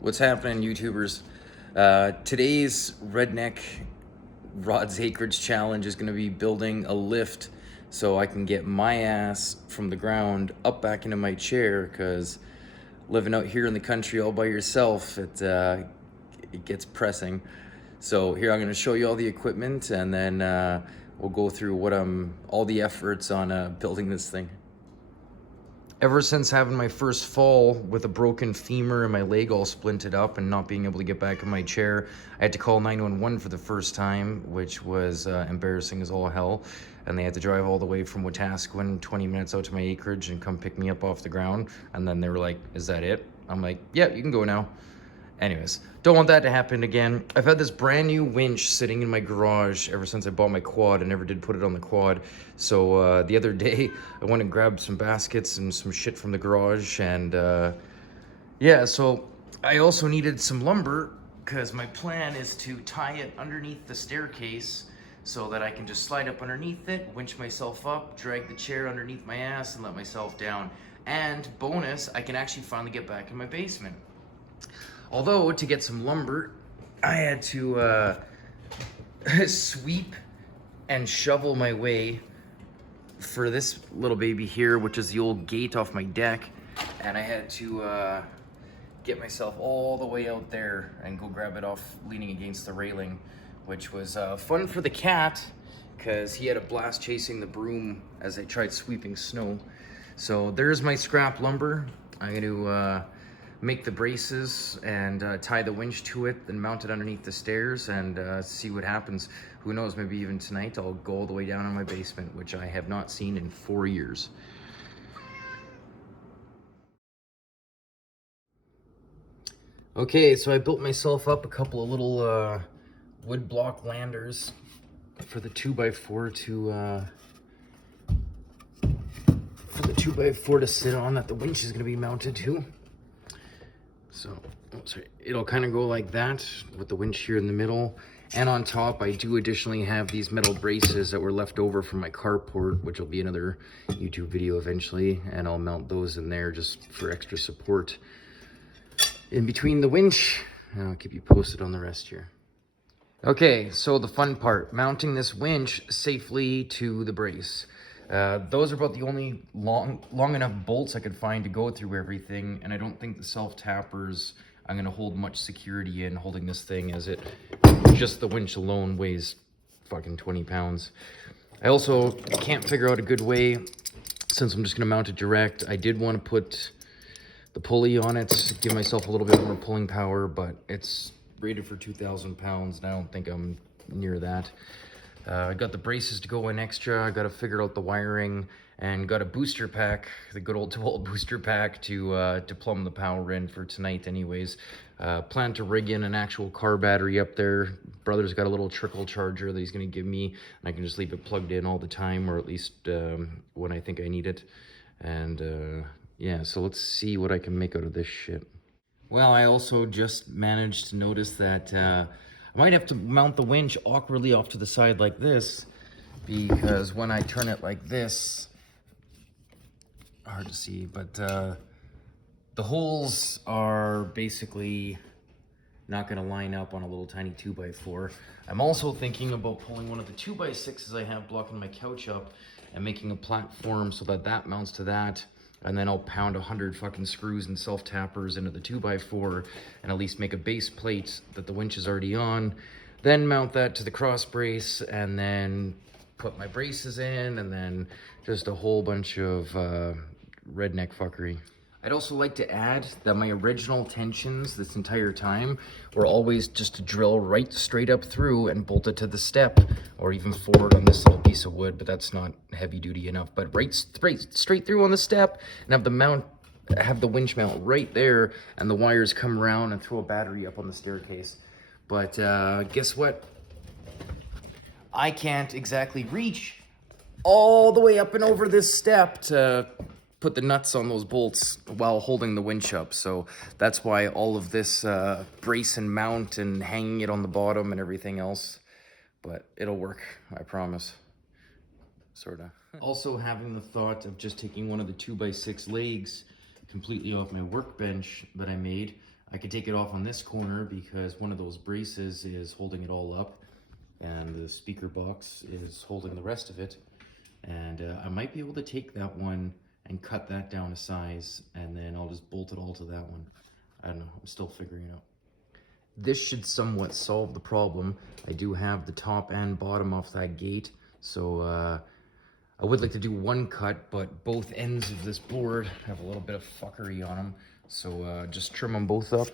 What's happening, YouTubers? Today's Redneck Rod's Acreage Challenge is going to be building a lift so I can get my ass from the ground up back into my chair, because living out here in the country all by yourself, it gets pressing. So here I'm going to show you all the equipment, and then we'll go through all the efforts on building this thing. Ever since having my first fall with a broken femur and my leg all splinted up and not being able to get back in my chair, I had to call 911 for the first time, which was embarrassing as all hell. And they had to drive all the way from Wetaskiwin, 20 minutes out to my acreage, and come pick me up off the ground. And then they were like, "Is that it?" I'm like, "Yeah, you can go now." Anyways, don't want that to happen again. I've had this brand new winch sitting in my garage ever since I bought my quad. I never did put it on the quad. So the other day, I went and grabbed some baskets and some shit from the garage. And yeah, so I also needed some lumber, because my plan is to tie it underneath the staircase so that I can just slide up underneath it, winch myself up, drag the chair underneath my ass, and let myself down. And bonus, I can actually finally get back in my basement. Although, to get some lumber, I had to sweep and shovel my way for this little baby here, which is the old gate off my deck. And I had to get myself all the way out there and go grab it off leaning against the railing, which was fun for the cat, because he had a blast chasing the broom as I tried sweeping snow. So there's my scrap lumber. I'm going to make the braces and tie the winch to it, then mount it underneath the stairs and see what happens. Who knows, maybe even tonight I'll go all the way down in my basement, which I have not seen in 4 years. Okay, so I built myself up a couple of little wood block landers for the 2x4 to sit on, that the winch is going to be mounted to. So, sorry, it'll kind of go like that with the winch here in the middle. And on top, I do additionally have these metal braces that were left over from my carport, which will be another YouTube video eventually. And I'll mount those in there just for extra support in between the winch. And I'll keep you posted on the rest here. Okay, so the fun part, mounting this winch safely to the brace. Those are about the only long enough bolts I could find to go through everything, and I don't think the self-tappers I'm gonna hold much security in holding this thing, as just the winch alone weighs fucking 20 pounds. I also can't figure out a good way, since I'm just gonna mount it direct. I did want to put the pulley on it, give myself a little bit more pulling power, but it's rated for 2,000 pounds, and I don't think I'm near that. I got the braces to go in extra. I got to figure out the wiring, and got a booster pack, the good old DeWalt booster pack, to plumb the power in for tonight anyways. Plan to rig in an actual car battery up there. Brother's got a little trickle charger that he's going to give me, and I can just leave it plugged in all the time, or at least when I think I need it. And yeah, so let's see what I can make out of this shit. Well, I also just managed to notice that I might have to mount the winch awkwardly off to the side like this, because when I turn it like this, hard to see, but the holes are basically not going to line up on a little tiny 2x4. I'm also thinking about pulling one of the 2x6s I have blocking my couch up and making a platform so that that mounts to that. And then I'll pound 100 fucking screws and self-tappers into the 2x4 and at least make a base plate that the winch is already on. Then mount that to the cross brace, and then put my braces in, and then just a whole bunch of redneck fuckery. I'd also like to add that my original intentions this entire time were always just to drill right straight up through and bolt it to the step, or even forward on this little piece of wood, but that's not heavy duty enough. But right straight through on the step, and have the winch mount right there, and the wires come around and throw a battery up on the staircase. But guess what? I can't exactly reach all the way up and over this step to put the nuts on those bolts while holding the winch up. So that's why all of this brace and mount and hanging it on the bottom and everything else. But it'll work, I promise. Sorta. Also having the thought of just taking one of the 2x6 legs completely off my workbench that I made, I could take it off on this corner because one of those braces is holding it all up and the speaker box is holding the rest of it. And I might be able to take that one and cut that down a size, and then I'll just bolt it all to that one. I don't know, I'm still figuring it out. This should somewhat solve the problem. I do have the top and bottom off that gate, so I would like to do one cut, but both ends of this board have a little bit of fuckery on them. So just trim them both up,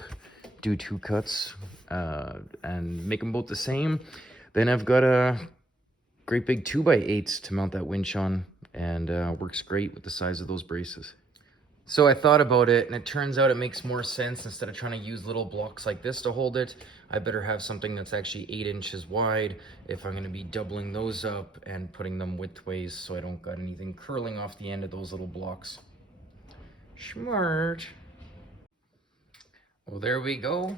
do 2 cuts, and make them both the same. Then I've got a great big 2x8 to mount that winch on, and works great with the size of those braces. So I thought about it, and it turns out it makes more sense. Instead of trying to use little blocks like this to hold it, I better have something that's actually 8 inches wide if I'm going to be doubling those up and putting them widthways so I don't got anything curling off the end of those little blocks. Smart. Well, there we go.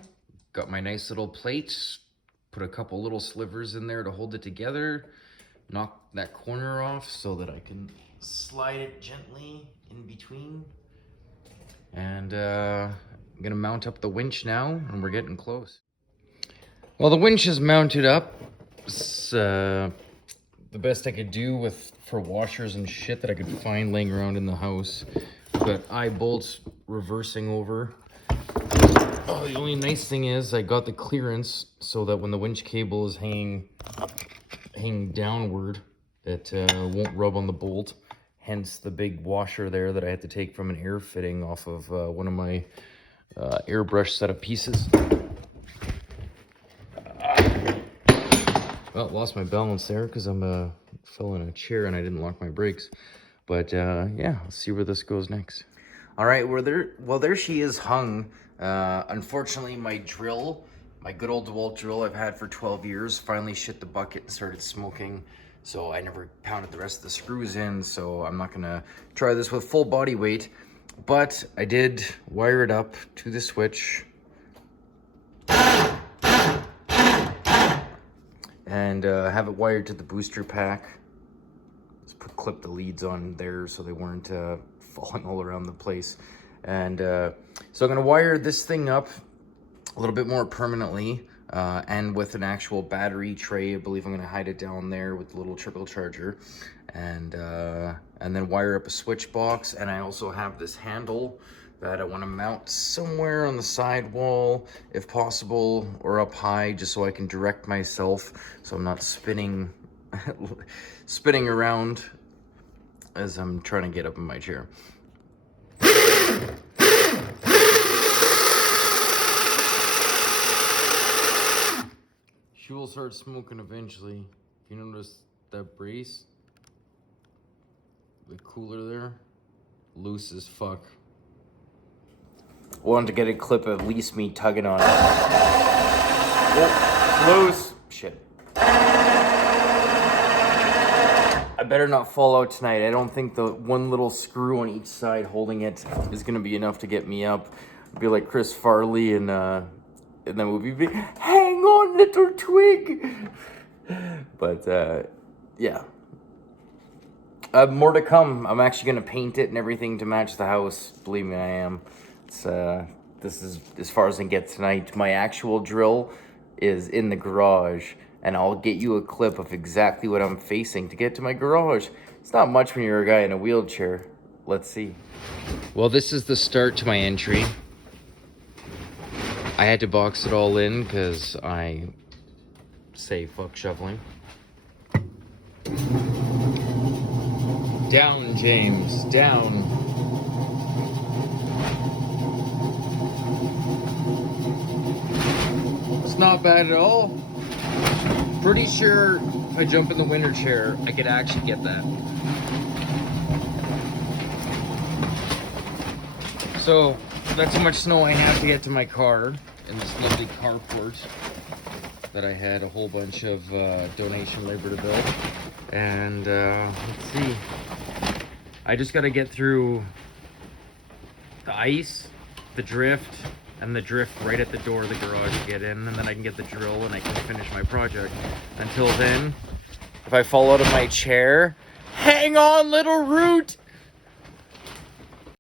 Got my nice little plates. Put a couple little slivers in there to hold it together. Knock that corner off so that I can slide it gently in between. And I'm gonna mount up the winch now, and we're getting close. Well, the winch is mounted up. It's the best I could do for washers and shit that I could find laying around in the house. Got eye bolts reversing over. Oh, the only nice thing is I got the clearance so that when the winch cable is hanging downward, it won't rub on the bolt. Hence the big washer there that I had to take from an air fitting off of one of my airbrush set of pieces. Well, lost my balance there because I'm fell in a chair and I didn't lock my brakes. But yeah, let's see where this goes next. All right, well there she is hung. Unfortunately, my drill, my good old DeWalt drill I've had for 12 years, finally shit the bucket and started smoking. So I never pounded the rest of the screws in, so I'm not gonna try this with full body weight. But I did wire it up to the switch. And have it wired to the booster pack. Just clip the leads on there so they weren't falling all around the place. And so I'm gonna wire this thing up a little bit more permanently, and with an actual battery tray. I believe I'm gonna hide it down there with the little trickle charger, and then wire up a switch box. And I also have this handle that I want to mount somewhere on the side wall, if possible, or up high, just so I can direct myself, so I'm not spinning around as I'm trying to get up in my chair. She will start smoking eventually. If you notice that brace, the cooler there, loose as fuck. Wanted to get a clip of at least me tugging on it. Oh, loose. Shit. I better not fall out tonight. I don't think the one little screw on each side holding it is going to be enough to get me up. I'll be like Chris Farley in that movie. Hang on, little twig. But, yeah. More to come. I'm actually going to paint it and everything to match the house. Believe me, I am. This is as far as I can get tonight. My actual drill is in the garage, and I'll get you a clip of exactly what I'm facing to get to my garage. It's not much when you're a guy in a wheelchair. Let's see. Well, this is the start to my entry. I had to box it all in because I say fuck shoveling. Down, James, down. It's not bad at all. Pretty sure if I jump in the winter chair, I could actually get that. So that's how much snow I have to get to my car in this lovely carport that I had a whole bunch of donation labor to build. And let's see. I just got to get through the ice, the drift, and the drift right at the door of the garage to get in, and then I can get the drill and I can finish my project. Until then, if I fall out of my chair, hang on, little root!